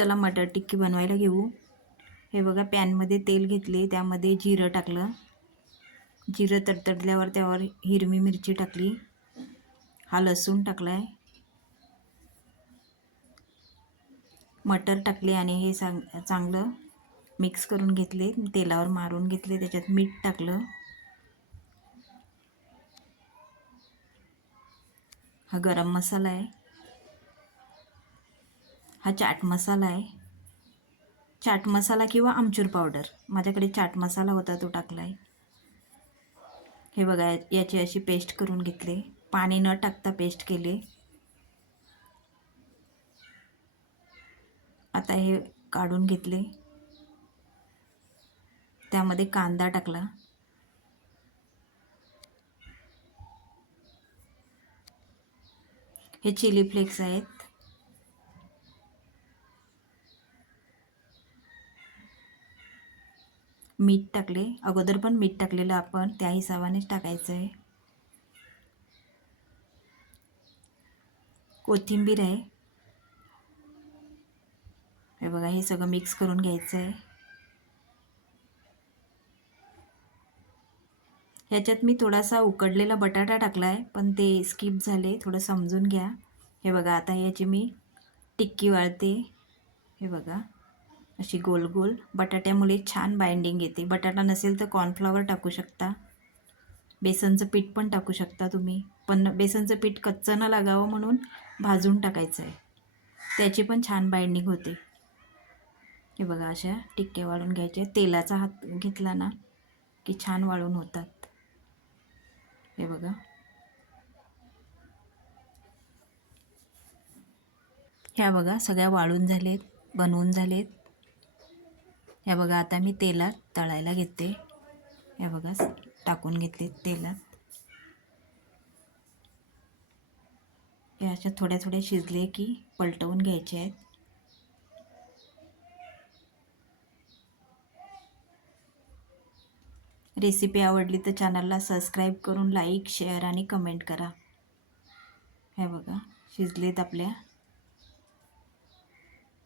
चला मटर टिक्की बनवायला घेऊ। हे बघा पॅनमध्ये तेल घेतले, त्यामध्ये जिरं टाकलं। जिरं तडतडल्यावर त्यावर हिरवी मिरची टाकली, हा लसूण टाकलाय, मटर टाकले आणि हे चांगलं मिक्स करून घेतले, तेलावर मारून घेतले। त्याच्यात मीठ टाकलं, हा गरम मसाला आहे, हा चाट मसाला आहे। चाट मसाला किंवा आमचूर पावडर, माझ्याकडे चाट मसाला होता तो टाकला आहे। हे बघा याची अशी पेस्ट करून घेतले, पाणी न टाकता पेस्ट केले। आता हे काढून घेतले, त्यामध्ये कांदा टाकला, हे चिली फ्लेक्स आहेत, मीठ टाकले, अगोदर पण मीठ टाकलेलं आपण, त्या हिशोबानेच टाकायचं आहे। कोथिंबीर आहे, हे बघा हे सगळं मिक्स करून घ्यायचं आहे। ह्याच्यात मी थोडासा उकडलेला बटाटा टाकला आहे, पण ते स्किप झाले, थोडं समजून घ्या। हे बघा आता याची मी टिक्की वाळते, हे बघा अशी गोल गोल। बटाट्यामुळे छान बाइंडिंग येते। बटाटा नसेल तर कॉर्नफ्लॉवर टाकू शकता, बेसनचं पीठ पण टाकू शकता तुम्ही, पण बेसनचं पीठ कच्चं न लागावं म्हणून भाजून टाकायचं आहे, त्याची पण छान बाइंडिंग होते। हे बघा अशा टिक्क्या वाळून घ्यायच्या, तेलाचा हात घेतला ना की छान वाळून होतात। हे बघा ह्या बघा सगळ्या वाळून झालेत, बनवून झालेत। ह्या बघा आता मी तेलात तळायला घेते, हे बघा टाकून घेतले तेलात। हे अशा थोड्या थोड्या शिजले की पलटवून घ्यायचे आहेत। रेसिपी आवडली तर चॅनलला सबस्क्राईब करून लाईक, शेअर आणि कमेंट करा। हे बघा शिजलेत आपल्या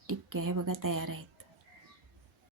टिक्क्या, हे बघा तयार आहेत।